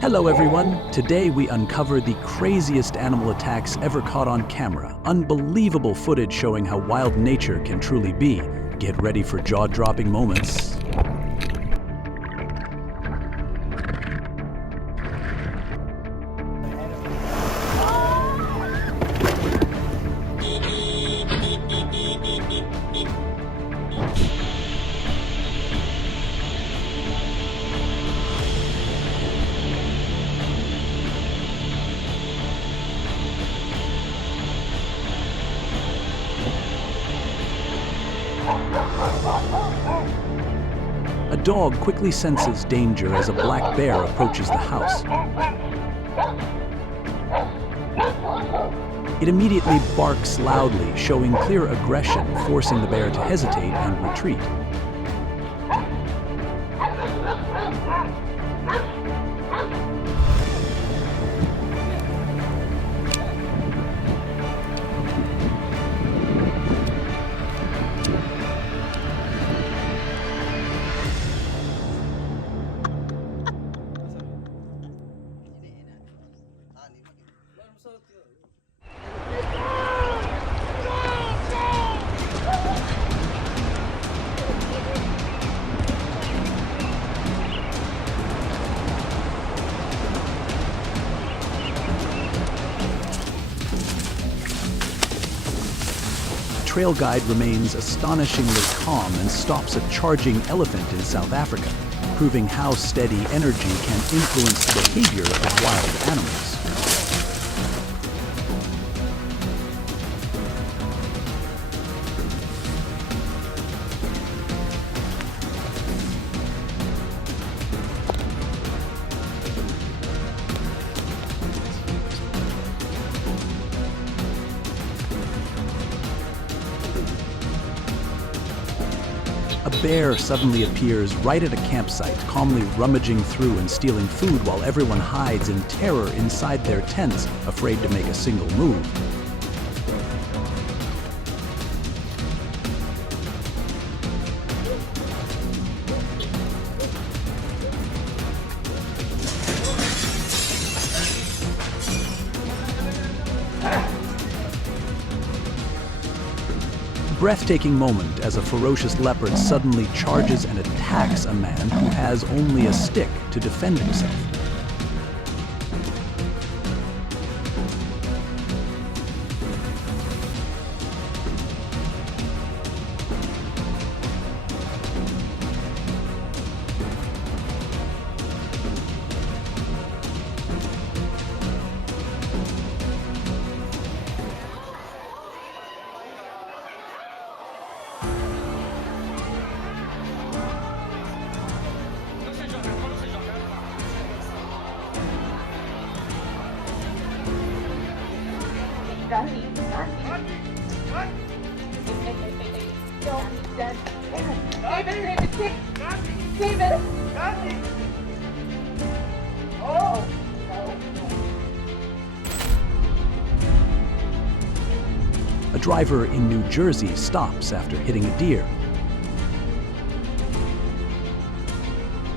Hello everyone! Today we uncover the craziest animal attacks ever caught on camera. Unbelievable footage showing how wild nature can truly be. Get ready for jaw-dropping moments. A dog quickly senses danger as a black bear approaches the house. It immediately barks loudly, showing clear aggression, forcing the bear to hesitate and retreat. Trail guide remains astonishingly calm and stops a charging elephant in South Africa, proving how steady energy can influence the behavior of wild animals. A bear suddenly appears right at a campsite, calmly rummaging through and stealing food while everyone hides in terror inside their tents, afraid to make a single move. Breathtaking moment as a ferocious leopard suddenly charges and attacks a man who has only a stick to defend himself. David! Oh! A driver in New Jersey stops after hitting a deer.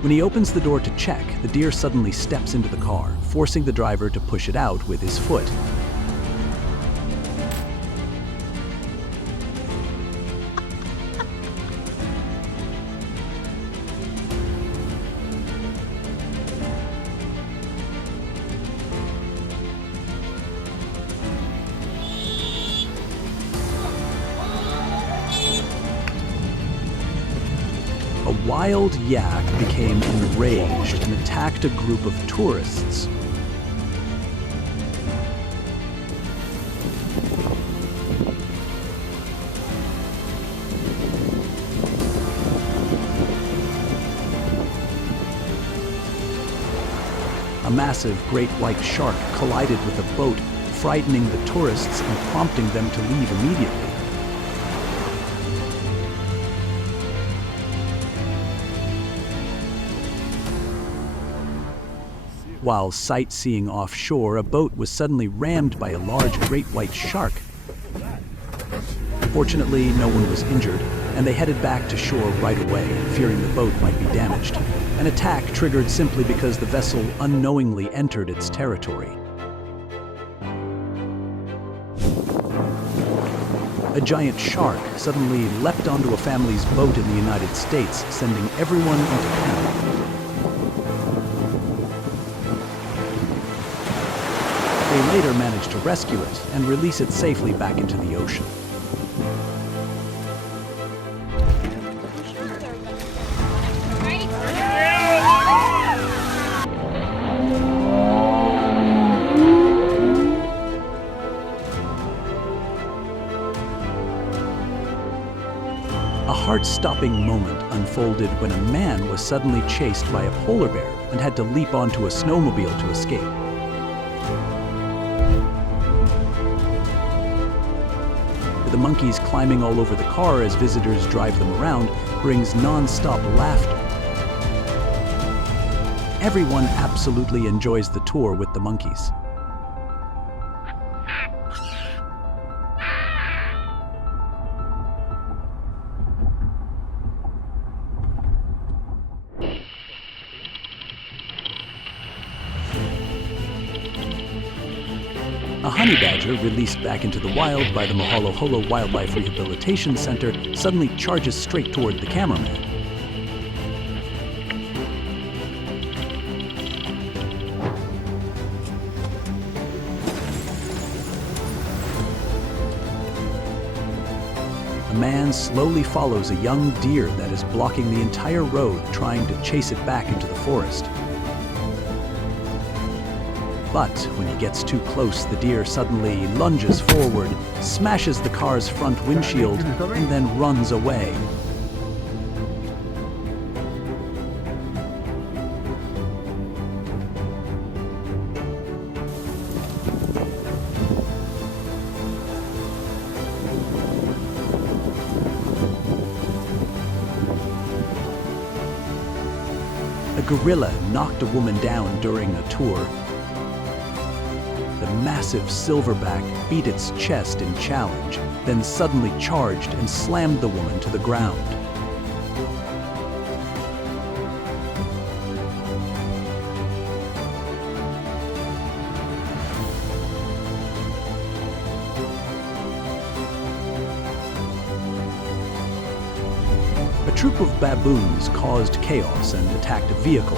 When he opens the door to check, the deer suddenly steps into the car, forcing the driver to push it out with his foot. A wild yak became enraged and attacked a group of tourists. A massive great white shark collided with a boat, frightening the tourists and prompting them to leave immediately. While sightseeing offshore, a boat was suddenly rammed by a large great white shark. Fortunately, no one was injured, and they headed back to shore right away, fearing the boat might be damaged. An attack triggered simply because the vessel unknowingly entered its territory. A giant shark suddenly leapt onto a family's boat in the United States, sending everyone into panic. They later managed to rescue it and release it safely back into the ocean. A heart-stopping moment unfolded when a man was suddenly chased by a polar bear and had to leap onto a snowmobile to escape. The monkeys climbing all over the car as visitors drive them around brings non-stop laughter. Everyone absolutely enjoys the tour with the monkeys. A honey badger released back into the wild by the Mahaloholo Wildlife Rehabilitation Center suddenly charges straight toward the cameraman. A man slowly follows a young deer that is blocking the entire road, trying to chase it back into the forest. But when he gets too close, the deer suddenly lunges forward, smashes the car's front windshield, and then runs away. A gorilla knocked a woman down during a tour. The massive silverback beat its chest in challenge, then suddenly charged and slammed the woman to the ground. A troop of baboons caused chaos and attacked a vehicle.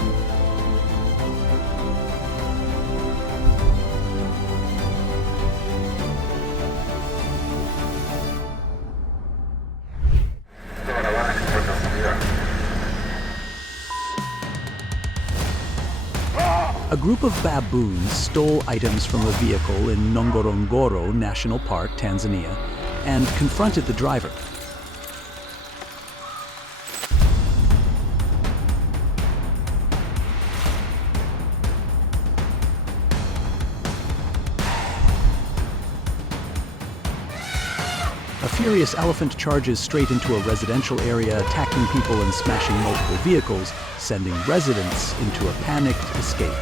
A group of baboons stole items from a vehicle in Ngorongoro National Park, Tanzania, and confronted the driver. A furious elephant charges straight into a residential area, attacking people and smashing multiple vehicles, sending residents into a panicked escape.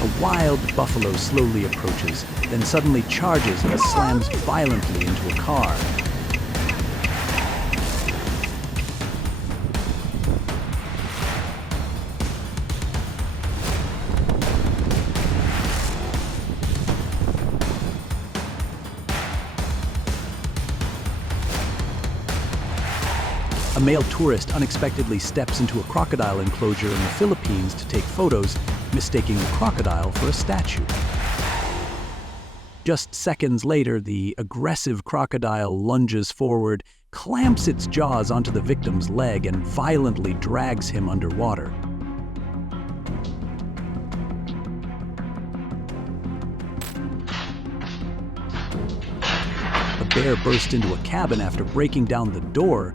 A wild buffalo slowly approaches, then suddenly charges and slams violently into a car. A male tourist unexpectedly steps into a crocodile enclosure in the Philippines to take photos, mistaking the crocodile for a statue. Just seconds later, the aggressive crocodile lunges forward, clamps its jaws onto the victim's leg, and violently drags him underwater. A bear burst into a cabin after breaking down the door.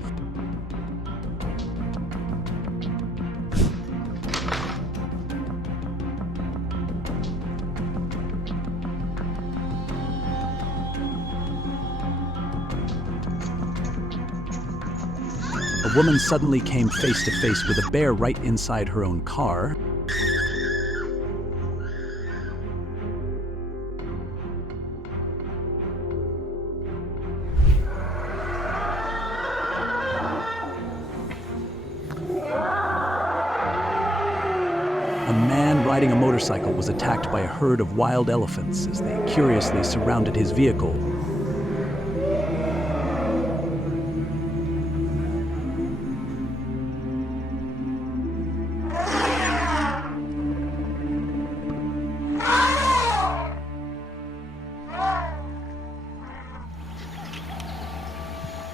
a woman suddenly came face to face with a bear right inside her own car. A man riding a motorcycle was attacked by a herd of wild elephants as they curiously surrounded his vehicle.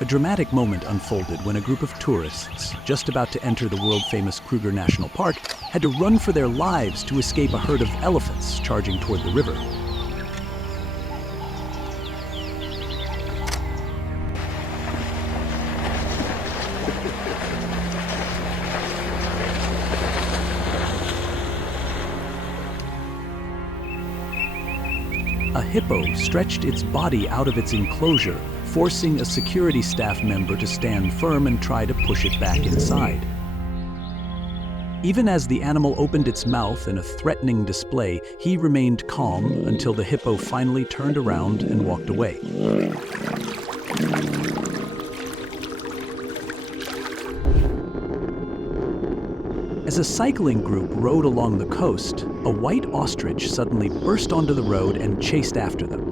A dramatic moment unfolded when a group of tourists, just about to enter the world-famous Kruger National Park, had to run for their lives to escape a herd of elephants charging toward the river. A hippo stretched its body out of its enclosure, forcing a security staff member to stand firm and try to push it back inside. Even as the animal opened its mouth in a threatening display, he remained calm until the hippo finally turned around and walked away. As a cycling group rode along the coast, a white ostrich suddenly burst onto the road and chased after them.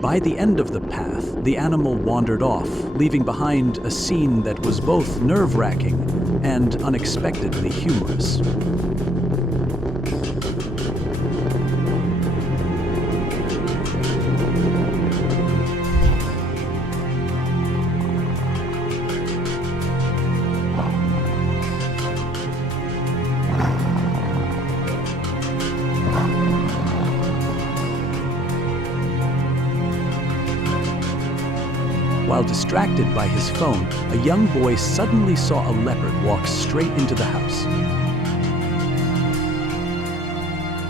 By the end of the path, the animal wandered off, leaving behind a scene that was both nerve-wracking and unexpectedly humorous. While distracted by his phone, a young boy suddenly saw a leopard walk straight into the house.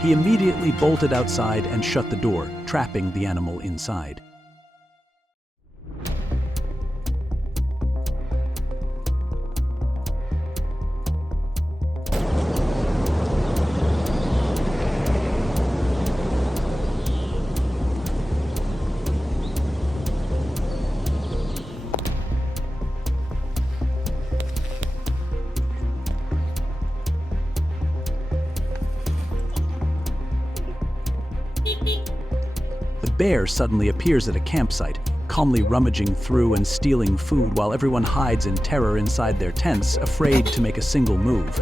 He immediately bolted outside and shut the door, trapping the animal inside. The bear suddenly appears at a campsite, calmly rummaging through and stealing food while everyone hides in terror inside their tents, afraid to make a single move.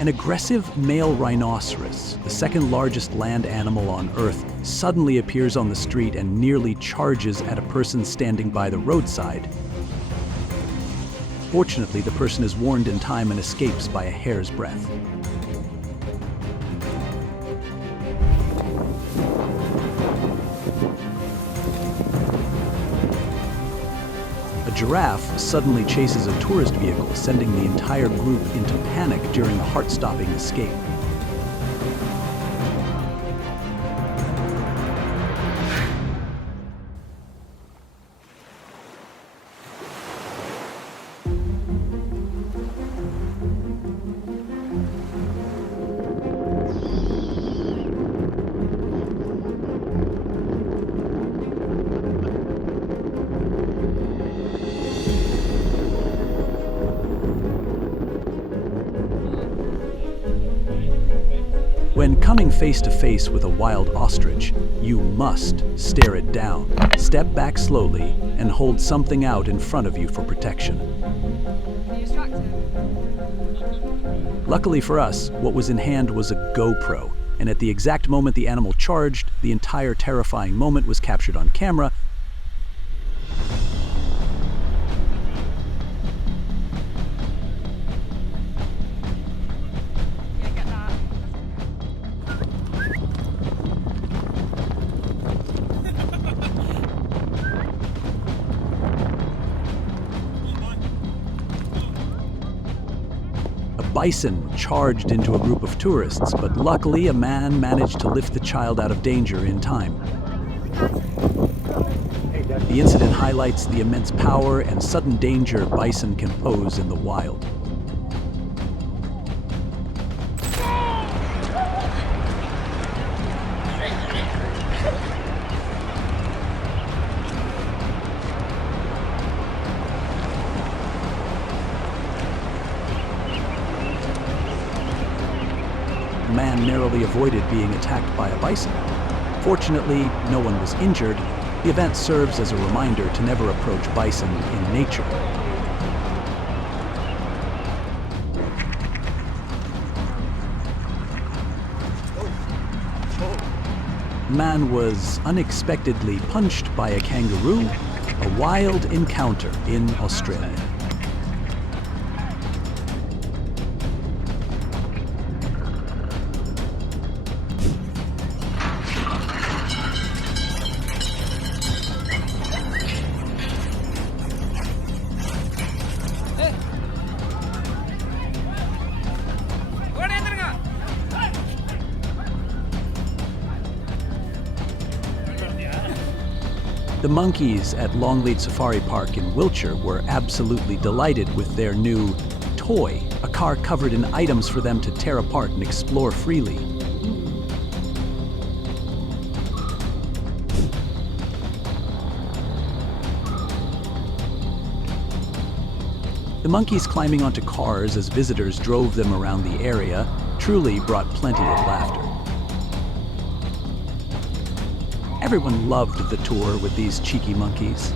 An aggressive male rhinoceros, the second largest land animal on Earth, suddenly appears on the street and nearly charges at a person standing by the roadside. Fortunately, the person is warned in time and escapes by a hair's breadth. A giraffe suddenly chases a tourist vehicle, sending the entire group into panic during a heart-stopping escape. When coming face to face with a wild ostrich, you must stare it down, step back slowly, and hold something out in front of you for protection. Luckily for us, what was in hand was a GoPro, and at the exact moment the animal charged, the entire terrifying moment was captured on camera. A bison charged into a group of tourists, but luckily a man managed to lift the child out of danger in time. The incident highlights the immense power and sudden danger bison can pose in the wild. The man narrowly avoided being attacked by a bison. Fortunately, no one was injured. The event serves as a reminder to never approach bison in nature. The man was unexpectedly punched by a kangaroo, a wild encounter in Australia. The monkeys at Longleat Safari Park in Wiltshire were absolutely delighted with their new toy, a car covered in items for them to tear apart and explore freely. The monkeys climbing onto cars as visitors drove them around the area truly brought plenty of laughter. Everyone loved the tour with these cheeky monkeys.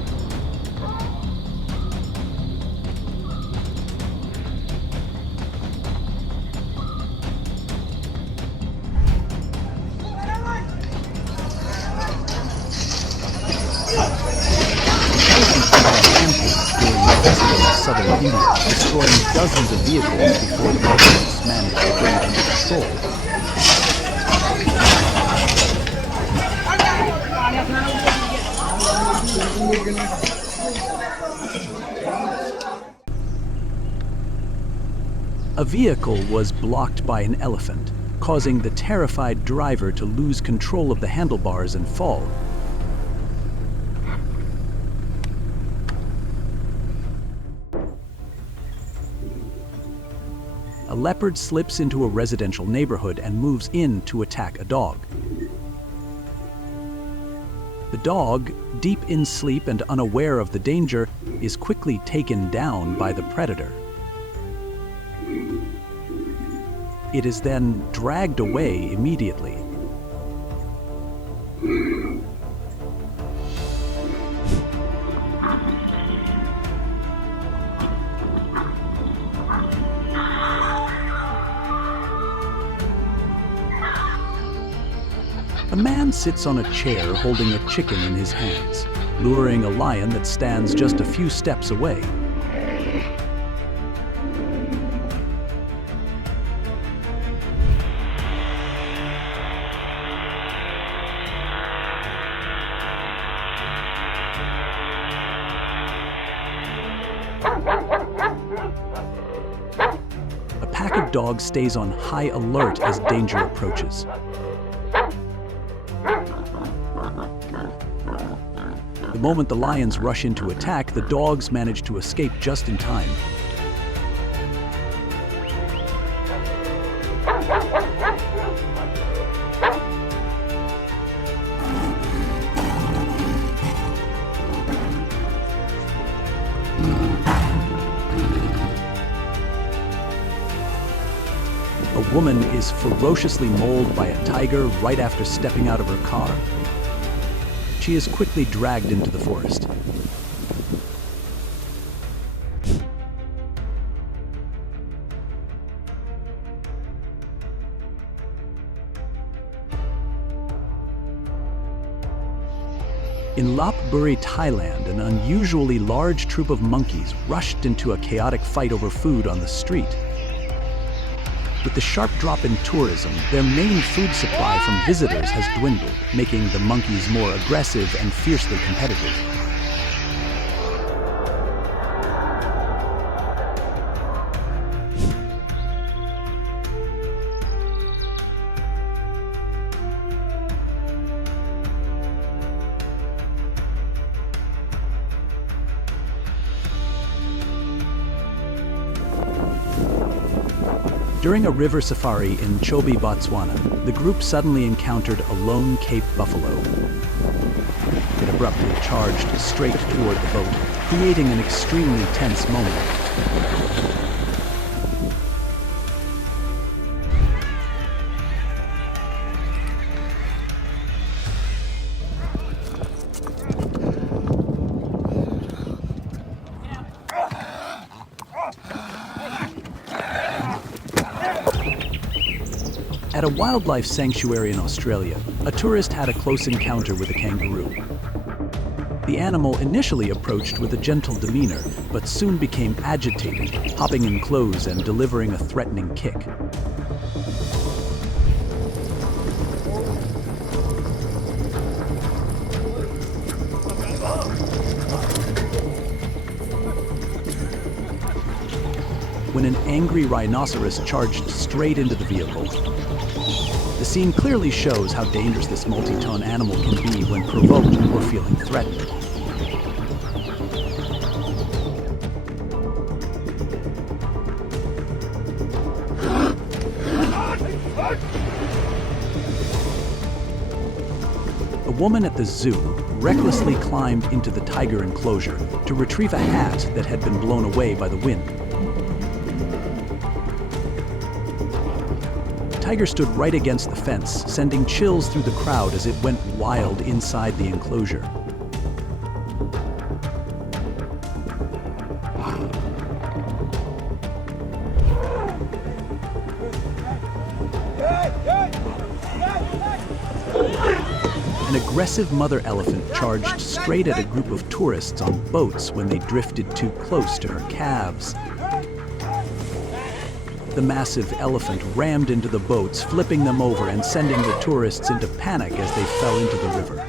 Southern India, destroying dozens of vehicles before the monkeys managed to bring it under control. A vehicle was blocked by an elephant, causing the terrified driver to lose control of the handlebars and fall. A leopard slips into a residential neighborhood and moves in to attack a dog. The dog, deep in sleep and unaware of the danger, is quickly taken down by the predator. It is then dragged away immediately. A man sits on a chair holding a chicken in his hands, luring a lion that stands just a few steps away. A pack of dogs stays on high alert as danger approaches. The moment the lions rush in to attack, the dogs manage to escape just in time. A woman is ferociously mauled by a tiger right after stepping out of her car. She is quickly dragged into the forest. In Lopburi, Thailand, an unusually large troop of monkeys rushed into a chaotic fight over food on the street. With the sharp drop in tourism, their main food supply from visitors has dwindled, making the monkeys more aggressive and fiercely competitive. During a river safari in Chobe, Botswana, the group suddenly encountered a lone Cape buffalo. It abruptly charged straight toward the boat, creating an extremely tense moment. At a wildlife sanctuary in Australia, a tourist had a close encounter with a kangaroo. The animal initially approached with a gentle demeanor, but soon became agitated, hopping in clothes and delivering a threatening kick. When an angry rhinoceros charged straight into the vehicle. The scene clearly shows how dangerous this multi-ton animal can be when provoked or feeling threatened. A woman at the zoo recklessly climbed into the tiger enclosure to retrieve a hat that had been blown away by the wind. The tiger stood right against the fence, sending chills through the crowd as it went wild inside the enclosure. An aggressive mother elephant charged straight at a group of tourists on boats when they drifted too close to her calves. The massive elephant rammed into the boats, flipping them over and sending the tourists into panic as they fell into the river.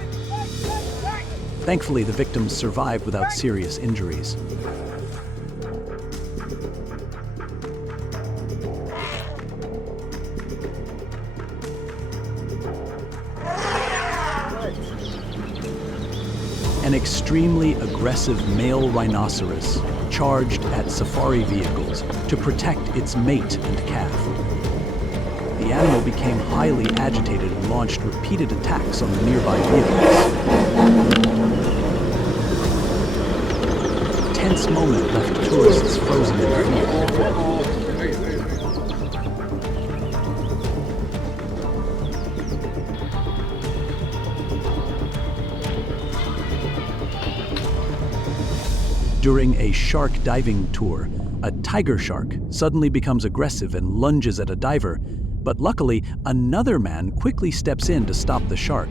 Thankfully, the victims survived without serious injuries. An extremely aggressive male rhinoceros charged at safari vehicles to protect its mate and calf. The animal became highly agitated and launched repeated attacks on the nearby vehicles. A tense moment left tourists frozen in fear. During a shark diving tour, a tiger shark suddenly becomes aggressive and lunges at a diver, but luckily, another man quickly steps in to stop the shark.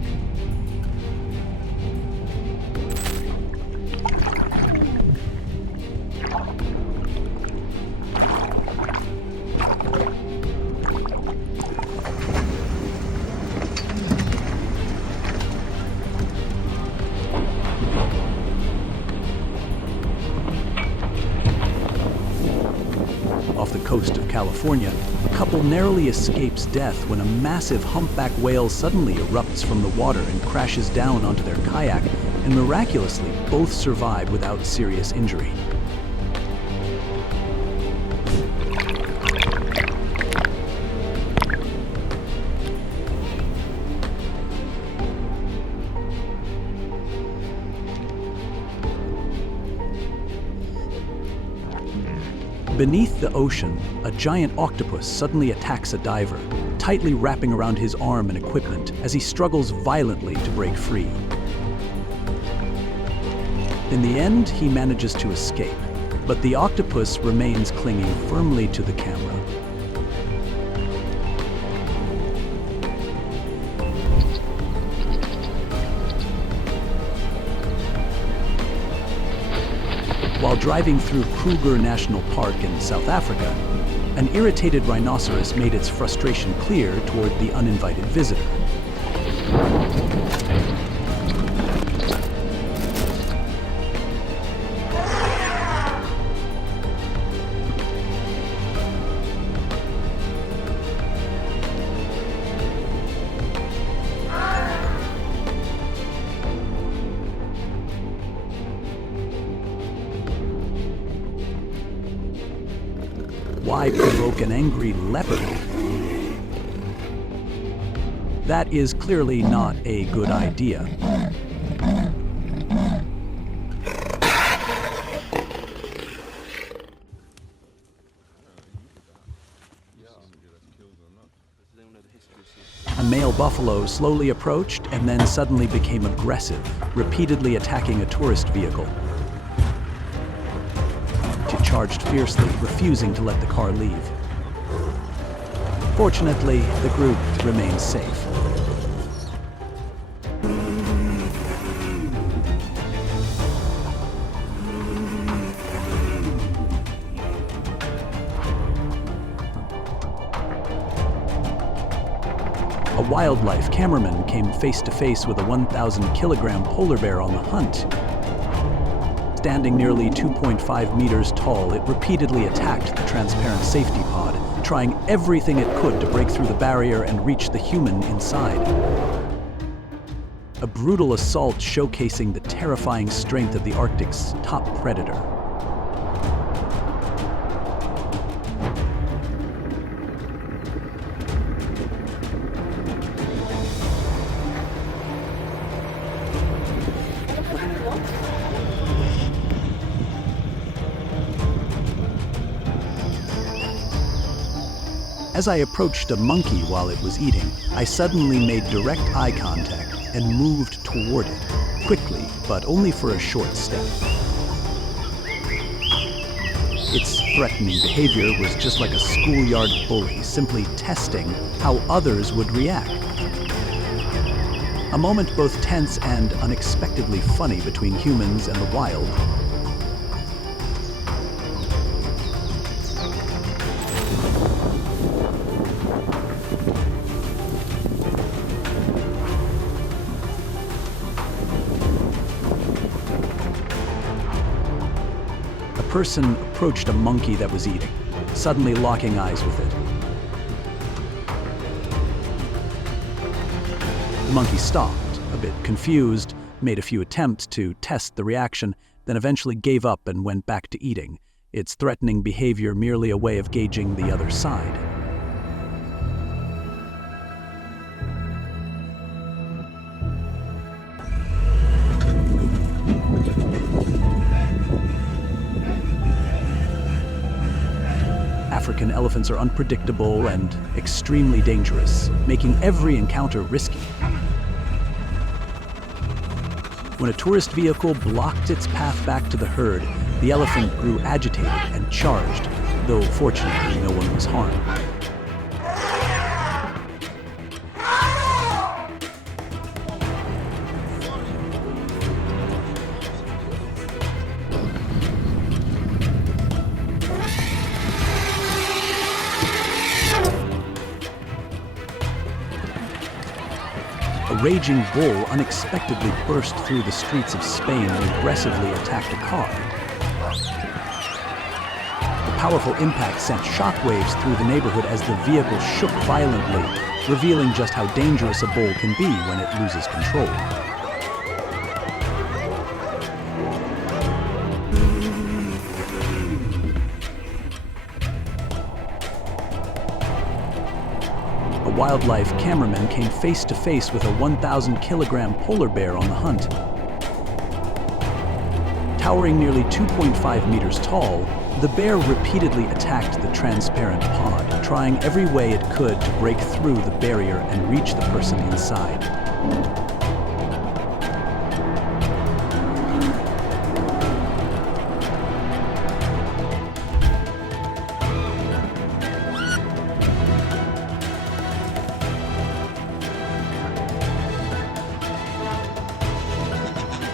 Off the coast of California, a couple narrowly escapes death when a massive humpback whale suddenly erupts from the water and crashes down onto their kayak, and miraculously, both survive without serious injury. Beneath the ocean, a giant octopus suddenly attacks a diver, tightly wrapping around his arm and equipment as he struggles violently to break free. In the end, he manages to escape, but the octopus remains clinging firmly to the camera. driving through Kruger National Park in South Africa, an irritated rhinoceros made its frustration clear toward the uninvited visitor. Why provoke an angry leopard? That is clearly not a good idea. A male buffalo slowly approached and then suddenly became aggressive, repeatedly attacking a tourist vehicle. It charged fiercely, refusing to let the car leave. Fortunately, the group remains safe. A wildlife cameraman came face to face with a 1,000-kilogram polar bear on the hunt. Standing nearly 2.5 meters tall, it repeatedly attacked the transparent safety pod, trying everything it could to break through the barrier and reach the human inside. A brutal assault showcasing the terrifying strength of the Arctic's top predator. As I approached a monkey while it was eating, I suddenly made direct eye contact and moved toward it, quickly, but only for a short step. Its threatening behavior was just like a schoolyard bully, simply testing how others would react. A moment both tense and unexpectedly funny between humans and the wild. A person approached a monkey that was eating, suddenly locking eyes with it. The monkey stopped, a bit confused, made a few attempts to test the reaction, then eventually gave up and went back to eating, its threatening behavior merely a way of gauging the other side. African elephants are unpredictable and extremely dangerous, making every encounter risky. When a tourist vehicle blocked its path back to the herd, the elephant grew agitated and charged, though fortunately no one was harmed. A raging bull unexpectedly burst through the streets of Spain and aggressively attacked a car. The powerful impact sent shockwaves through the neighborhood as the vehicle shook violently, revealing just how dangerous a bull can be when it loses control. A wildlife cameraman came face to face with a 1,000-kilogram polar bear on the hunt. Towering nearly 2.5 meters tall, the bear repeatedly attacked the transparent pod, trying every way it could to break through the barrier and reach the person inside.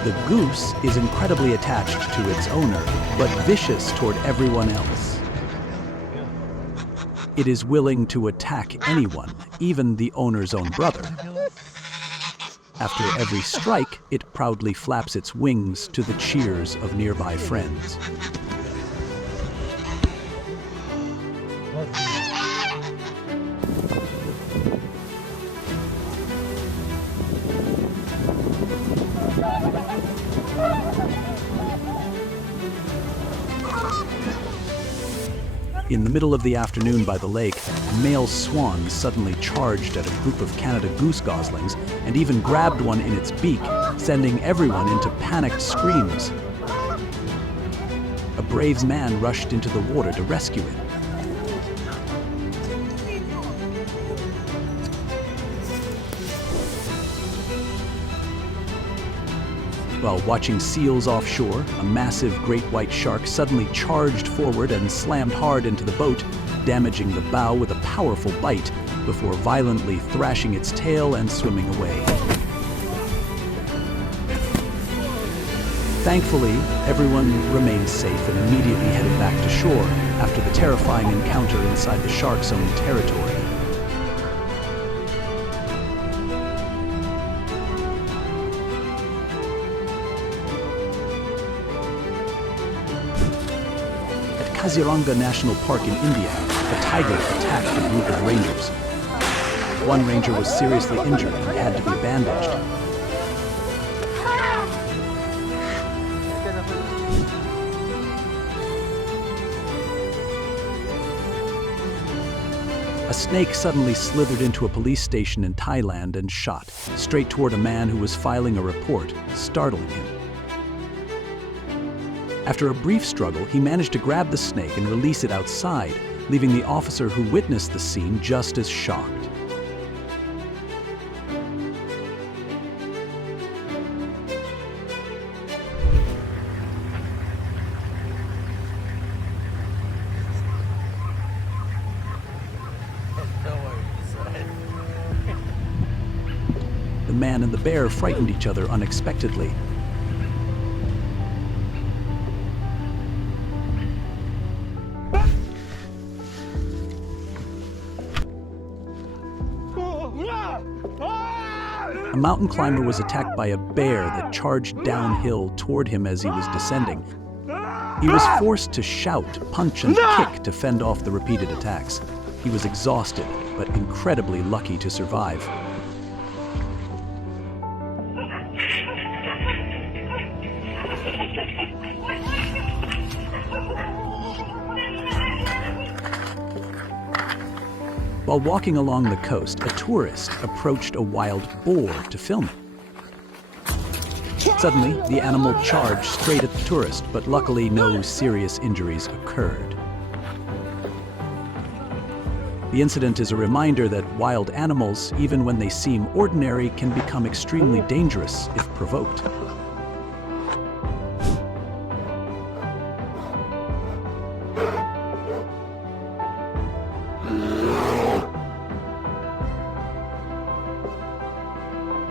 The goose is incredibly attached to its owner, but vicious toward everyone else. It is willing to attack anyone, even the owner's own brother. After every strike, it proudly flaps its wings to the cheers of nearby friends. In the middle of the afternoon by the lake, a male swan suddenly charged at a group of Canada goose goslings and even grabbed one in its beak, sending everyone into panicked screams. A brave man rushed into the water to rescue it. While watching seals offshore, a massive great white shark suddenly charged forward and slammed hard into the boat, damaging the bow with a powerful bite before violently thrashing its tail and swimming away. Thankfully, everyone remained safe and immediately headed back to shore after the terrifying encounter inside the shark's own territory. Kaziranga National Park in India, a tiger attacked a group of rangers. One ranger was seriously injured and had to be bandaged. A snake suddenly slithered into a police station in Thailand and shot straight toward a man who was filing a report, startling him. After a brief struggle, he managed to grab the snake and release it outside, leaving the officer who witnessed the scene just as shocked. The man and the bear frightened each other unexpectedly. A mountain climber was attacked by a bear that charged downhill toward him as he was descending. He was forced to shout, punch, and kick to fend off the repeated attacks. He was exhausted, but incredibly lucky to survive. While walking along the coast, a tourist approached a wild boar to film it. Suddenly, the animal charged straight at the tourist, but luckily no serious injuries occurred. The incident is a reminder that wild animals, even when they seem ordinary, can become extremely dangerous if provoked.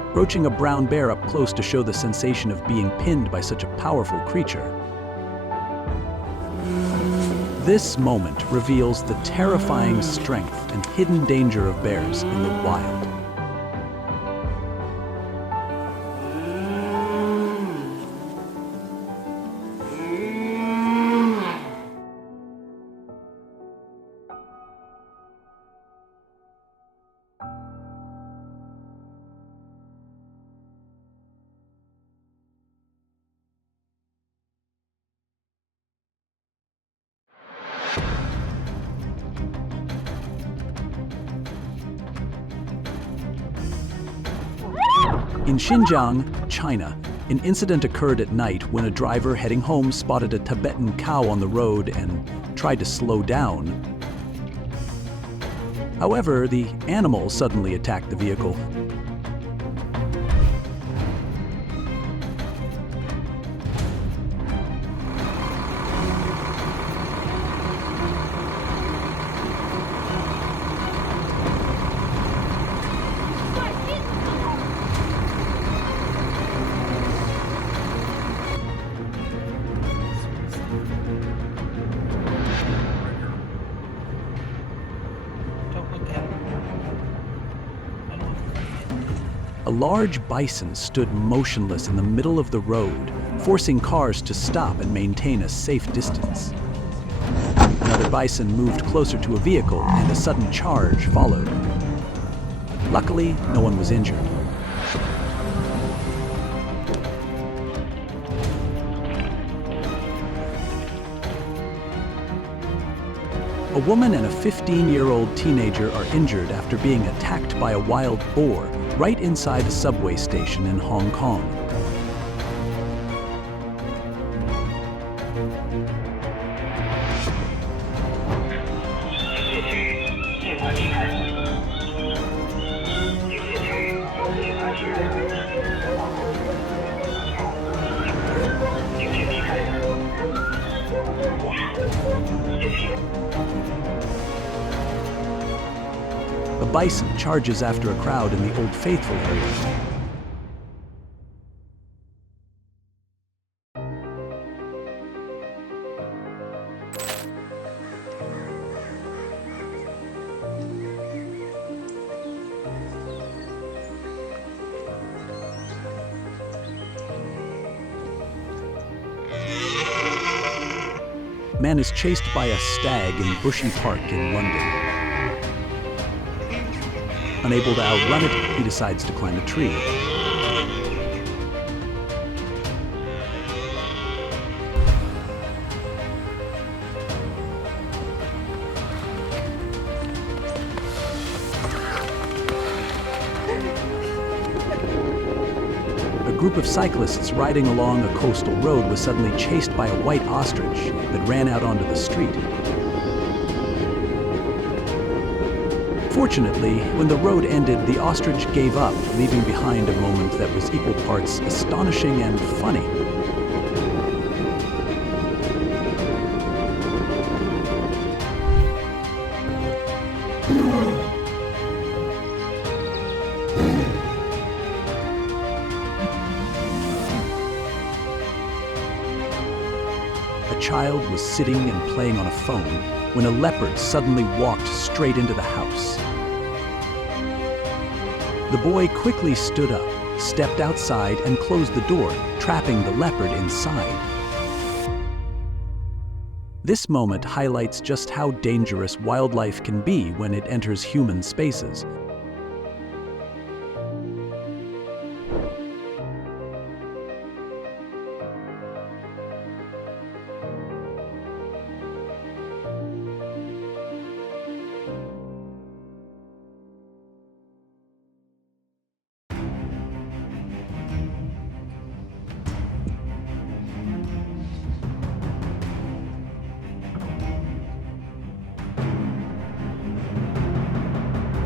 Approaching a brown bear up close to show the sensation of being pinned by such a powerful creature. This moment reveals the terrifying strength and hidden danger of bears in the wild. In Xinjiang, China, an incident occurred at night when a driver heading home spotted a Tibetan cow on the road and tried to slow down. However, the animal suddenly attacked the vehicle. large bison stood motionless in the middle of the road, forcing cars to stop and maintain a safe distance. Another bison moved closer to a vehicle, and a sudden charge followed. Luckily, no one was injured. A woman and a 15-year-old teenager are injured after being attacked by a wild boar right inside a subway station in Hong Kong. A bison charges after a crowd in the Old Faithful area. Man is chased by a stag in Bushy Park in London. Unable to outrun it, he decides to climb a tree. A group of cyclists riding along a coastal road was suddenly chased by a white ostrich that ran out onto the street. Fortunately, when the road ended, the ostrich gave up, leaving behind a moment that was equal parts astonishing and funny. A child was sitting and playing on a phone when a leopard suddenly walked straight into the house. The boy quickly stood up, stepped outside, and closed the door, trapping the leopard inside. This moment highlights just how dangerous wildlife can be when it enters human spaces.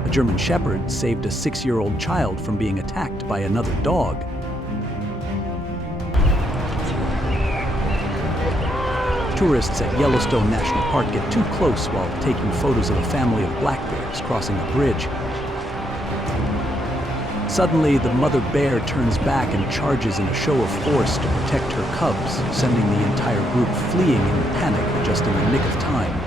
A German shepherd saved a 6-year-old child from being attacked by another dog. Tourists at Yellowstone National Park get too close while taking photos of a family of black bears crossing a bridge. Suddenly, the mother bear turns back and charges in a show of force to protect her cubs, sending the entire group fleeing in panic just in the nick of time.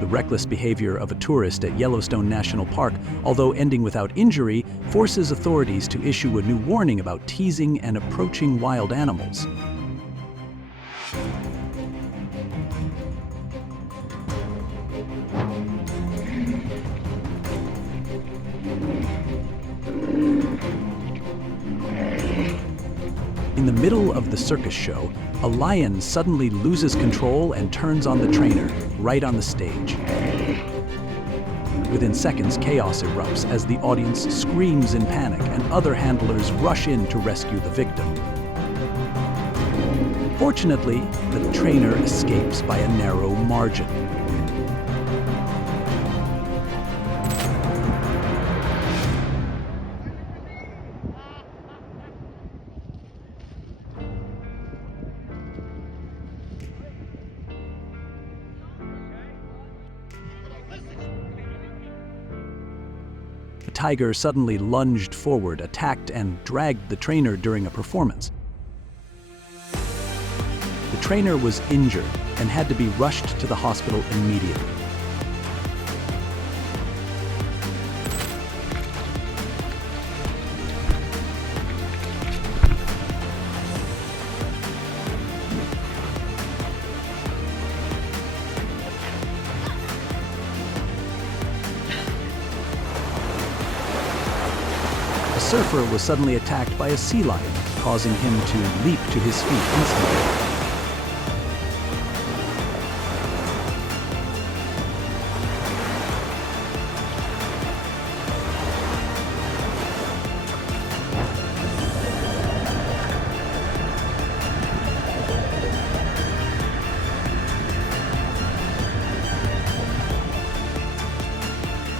The reckless behavior of a tourist at Yellowstone National Park, although ending without injury, forces authorities to issue a new warning about teasing and approaching wild animals. In the middle of the circus show, a lion suddenly loses control and turns on the trainer, right on the stage. Within seconds, chaos erupts as the audience screams in panic and other handlers rush in to rescue the victim. Fortunately, the trainer escapes by a narrow margin. A tiger suddenly lunged forward, attacked, and dragged the trainer during a performance. The trainer was injured and had to be rushed to the hospital immediately. A surfer was suddenly attacked by a sea lion, causing him to leap to his feet instantly.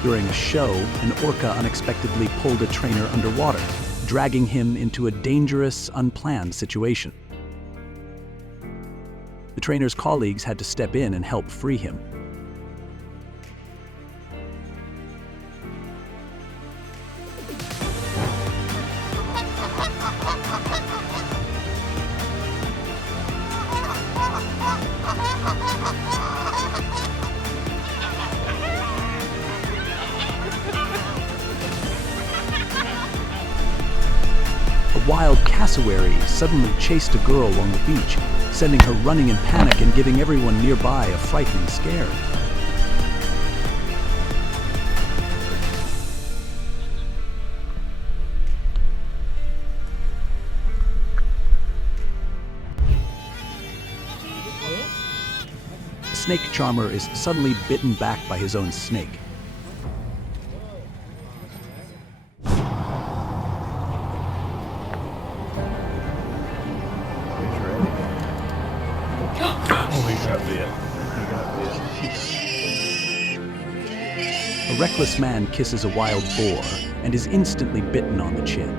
During a show, an orca unexpectedly pulled a trainer underwater, dragging him into a dangerous, unplanned situation. The trainer's colleagues had to step in and help free him. A wild cassowary suddenly chased a girl along the beach, sending her running in panic and giving everyone nearby a frightening scare. A snake charmer is suddenly bitten back by his own snake. A reckless man kisses a wild boar and is instantly bitten on the chin.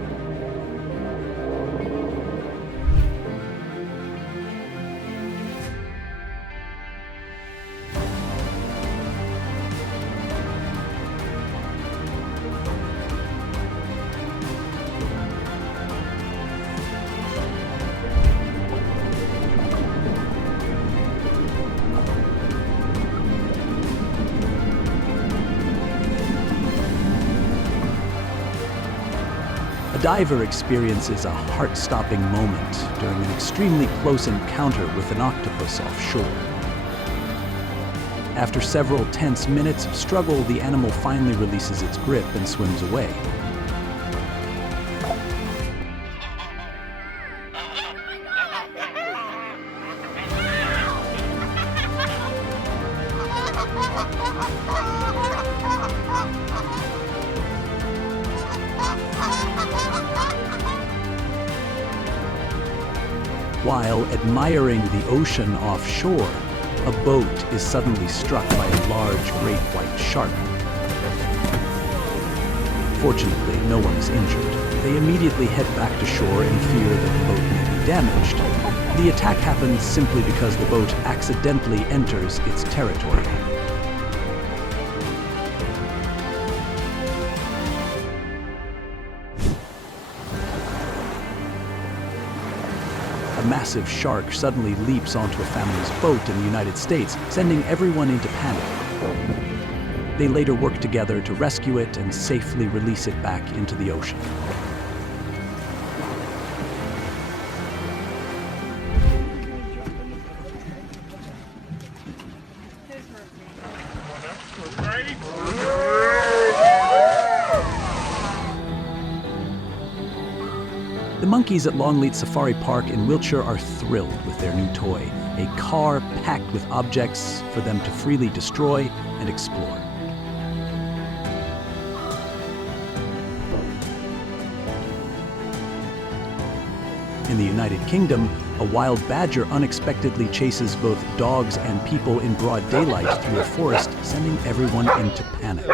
A diver experiences a heart-stopping moment during an extremely close encounter with an octopus offshore. After several tense minutes of struggle, the animal finally releases its grip and swims away. While admiring the ocean offshore, a boat is suddenly struck by a large great white shark. Fortunately, no one is injured. They immediately head back to shore in fear that the boat may be damaged. The attack happens simply because the boat accidentally enters its territory. A massive shark suddenly leaps onto a family's boat in the United States, sending everyone into panic. They later work together to rescue it and safely release it back into the ocean. The monkeys at Longleat Safari Park in Wiltshire are thrilled with their new toy, a car packed with objects for them to freely destroy and explore. In the United Kingdom, a wild badger unexpectedly chases both dogs and people in broad daylight through a forest, sending everyone into panic.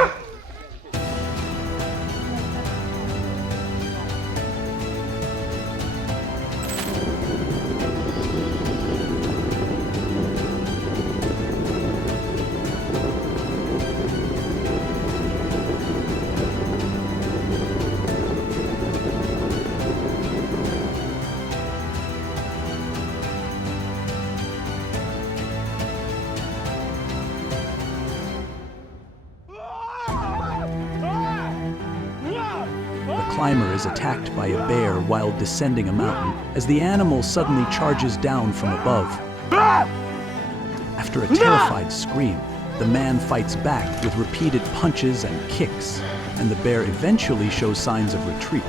climber is attacked by a bear while descending a mountain as the animal suddenly charges down from above. After a terrified scream, the man fights back with repeated punches and kicks, and the bear eventually shows signs of retreat.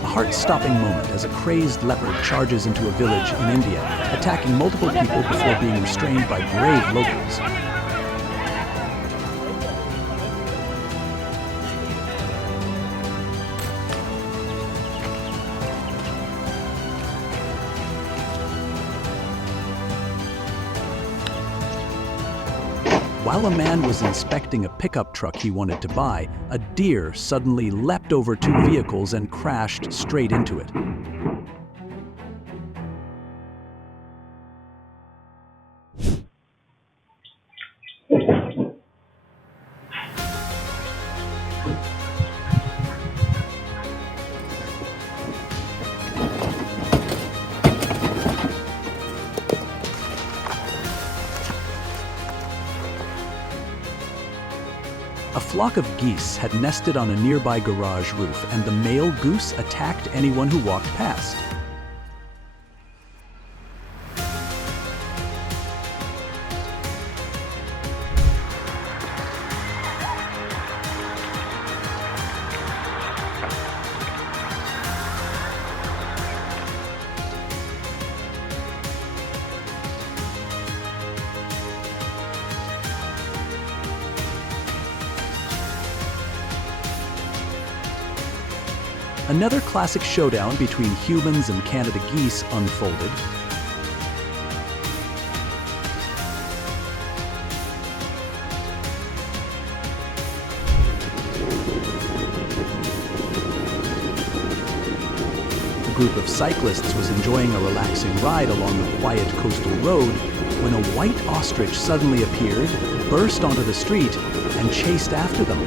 A heart-stopping moment as a crazed leopard charges into a village in India, attacking multiple people before being restrained by brave locals. While a man was inspecting a pickup truck he wanted to buy, a deer suddenly leapt over two vehicles and crashed straight into it. A flock of geese had nested on a nearby garage roof, and the male goose attacked anyone who walked past. Another classic showdown between humans and Canada geese unfolded. A group of cyclists was enjoying a relaxing ride along the quiet coastal road when a white ostrich suddenly appeared, burst onto the street, and chased after them.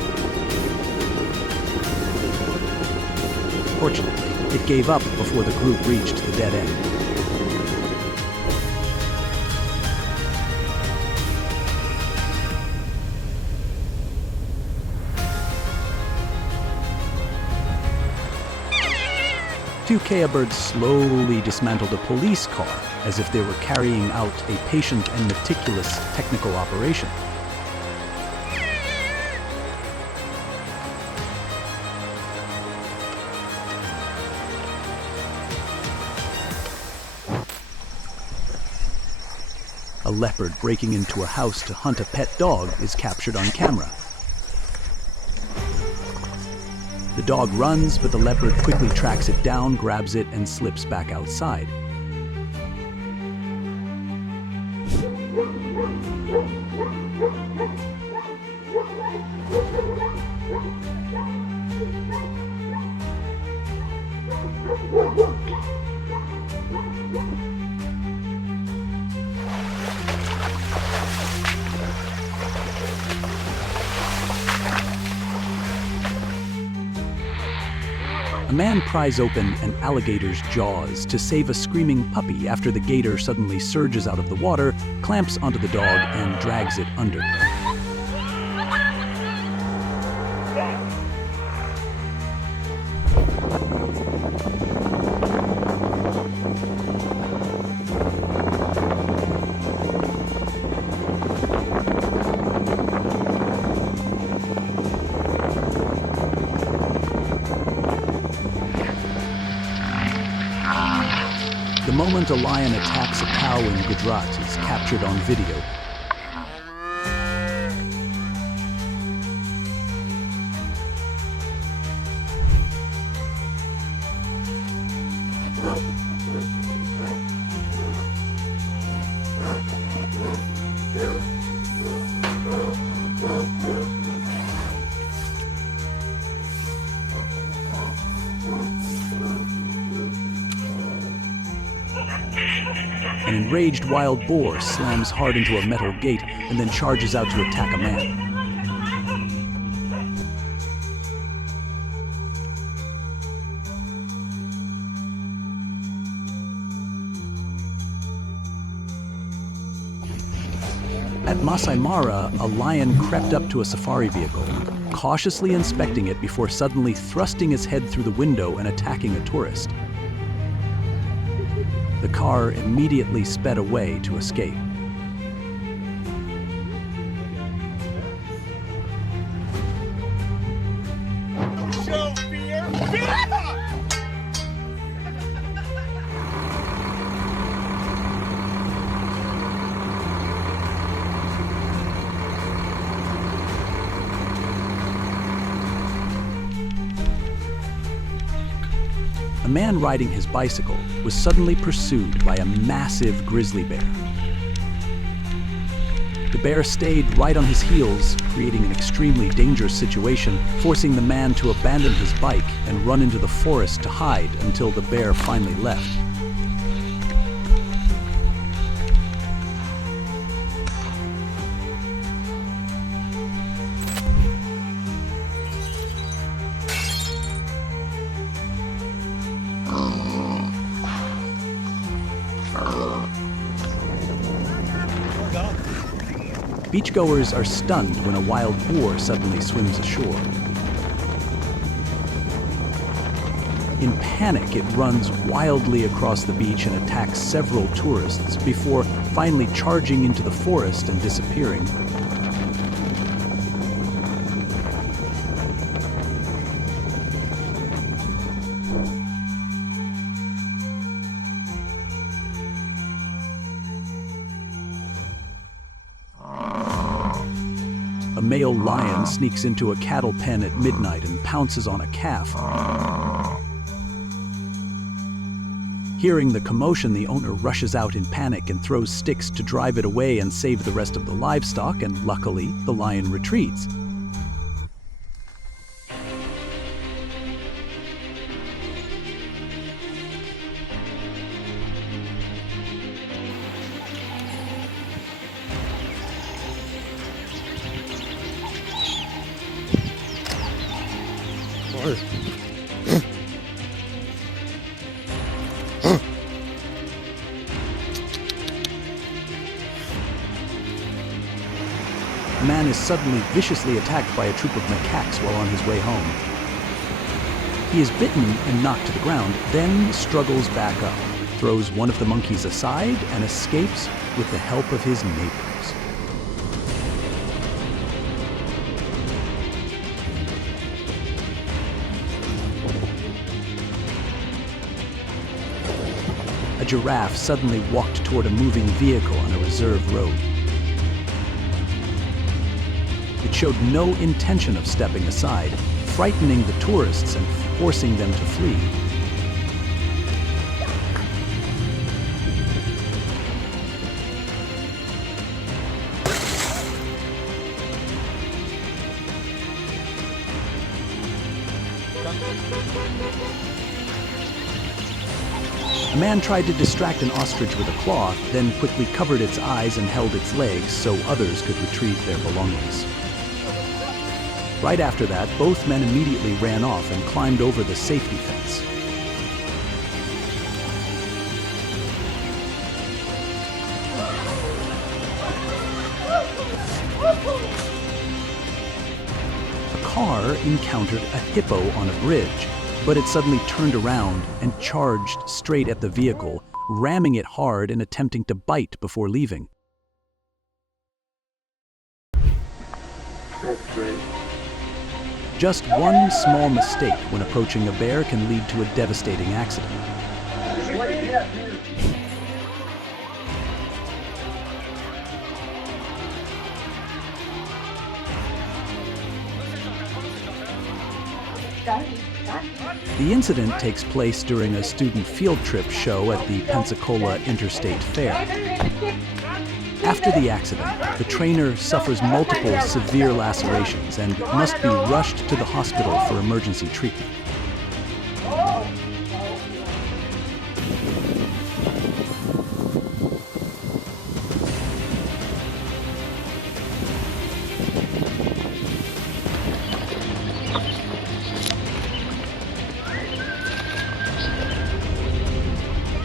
Fortunately, it gave up before the group reached the dead end. Two Kea birds slowly dismantled a police car as if they were carrying out a patient and meticulous technical operation. A leopard breaking into a house to hunt a pet dog is captured on camera. The dog runs, but the leopard quickly tracks it down, grabs it, and slips back outside. A man pries open an alligator's jaws to save a screaming puppy after the gator suddenly surges out of the water, clamps onto the dog, and drags it under. The moment a lion attacks a cow in Gujarat is captured on video. An enraged wild boar slams hard into a metal gate and then charges out to attack a man. At Masai Mara, a lion crept up to a safari vehicle, cautiously inspecting it before suddenly thrusting his head through the window and attacking a tourist. The car immediately sped away to escape. Show fear. A man riding his bicycle was suddenly pursued by a massive grizzly bear. The bear stayed right on his heels, creating an extremely dangerous situation, forcing the man to abandon his bike and run into the forest to hide until the bear finally left. Beachgoers are stunned when a wild boar suddenly swims ashore. In panic, it runs wildly across the beach and attacks several tourists before finally charging into the forest and disappearing. A male lion sneaks into a cattle pen at midnight and pounces on a calf. Hearing the commotion, the owner rushes out in panic and throws sticks to drive it away and save the rest of the livestock, and luckily, the lion retreats. A man is suddenly viciously attacked by a troop of macaques while on his way home. He is bitten and knocked to the ground, then struggles back up, throws one of the monkeys aside, and escapes with the help of his neighbors. A giraffe suddenly walked toward a moving vehicle on a reserved road. It showed no intention of stepping aside, frightening the tourists and forcing them to flee. A man tried to distract an ostrich with a cloth, then quickly covered its eyes and held its legs so others could retrieve their belongings. Right after that, both men immediately ran off and climbed over the safety fence. A car encountered a hippo on a bridge, but it suddenly turned around and charged straight at the vehicle, ramming it hard and attempting to bite before leaving. That's great. Just one small mistake when approaching a bear can lead to a devastating accident. The incident takes place during a student field trip show at the Pensacola Interstate Fair. After the accident, the trainer suffers multiple severe lacerations and must be rushed to the hospital for emergency treatment.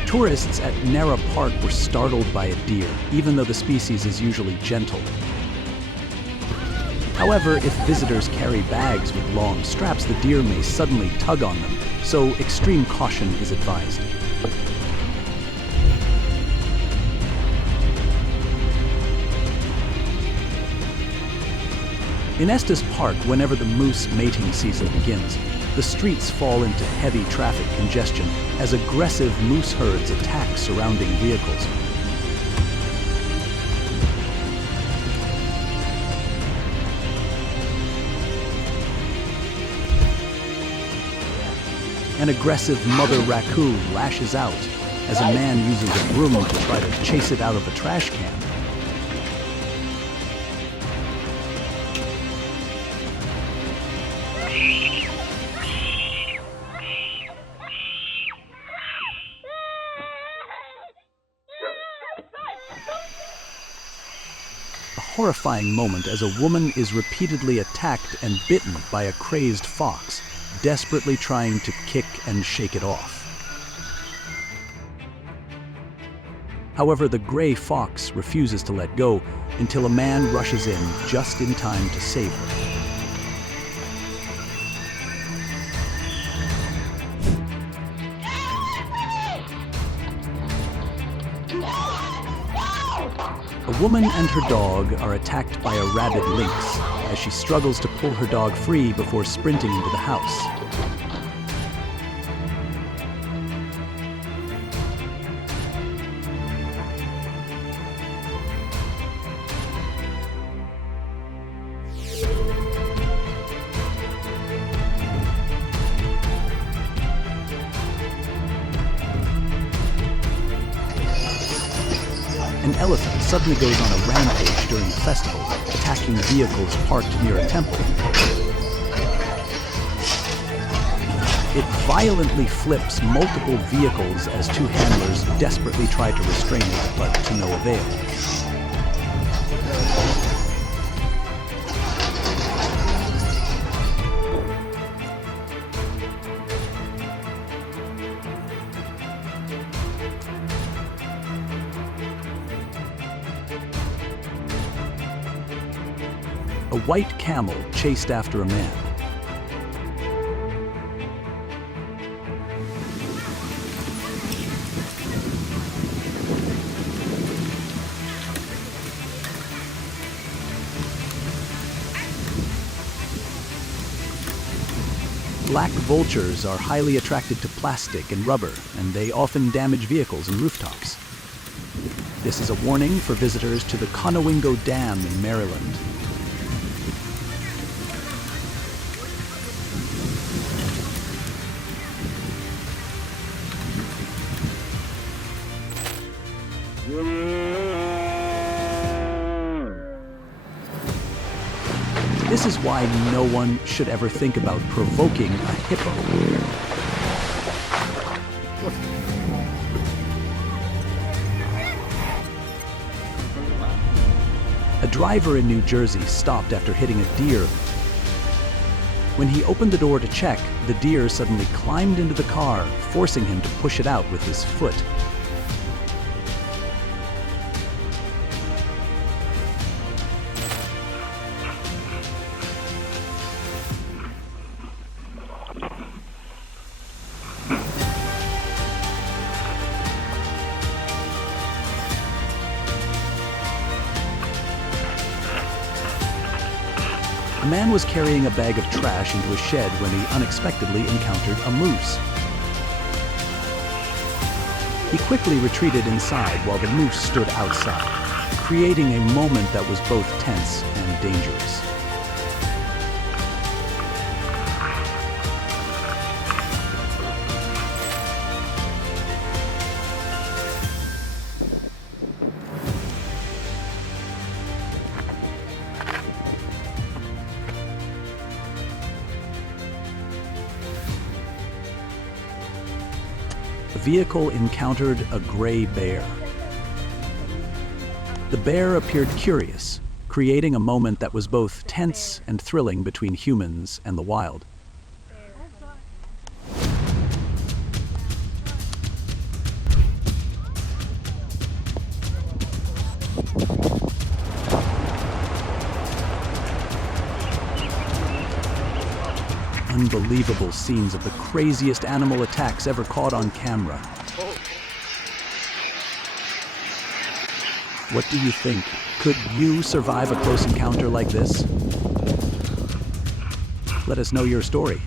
Tourists at Nara Park were startled by a deer, even though the species is usually gentle. However, if visitors carry bags with long straps, the deer may suddenly tug on them, so extreme caution is advised. In Estes Park, whenever the moose mating season begins, the streets fall into heavy traffic congestion as aggressive moose herds attack surrounding vehicles. An aggressive mother raccoon lashes out as a man uses a broom to try to chase it out of a trash can. A horrifying moment as a woman is repeatedly attacked and bitten by a crazed fox, desperately trying to kick and shake it off. However, the gray fox refuses to let go until a man rushes in just in time to save her. A woman and her dog are attacked by a rabid lynx as she struggles to pull her dog free before sprinting into the house. An elephant suddenly goes on a rampage during a festival, attacking vehicles parked near a temple. It violently flips multiple vehicles as two handlers desperately try to restrain it, but to no avail. A white camel chased after a man. Black vultures are highly attracted to plastic and rubber, and they often damage vehicles and rooftops. This is a warning for visitors to the Conowingo Dam in Maryland. This is why no one should ever think about provoking a hippo. A driver in New Jersey stopped after hitting a deer. When he opened the door to check, the deer suddenly climbed into the car, forcing him to push it out with his foot. A man was carrying a bag of trash into a shed when he unexpectedly encountered a moose. He quickly retreated inside while the moose stood outside, creating a moment that was both tense and dangerous. The vehicle encountered a gray bear. The bear appeared curious, creating a moment that was both tense and thrilling between humans and the wild. unbelievable scenes of the craziest animal attacks ever caught on camera. What do you think? Could you survive a close encounter like this? Let us know your story.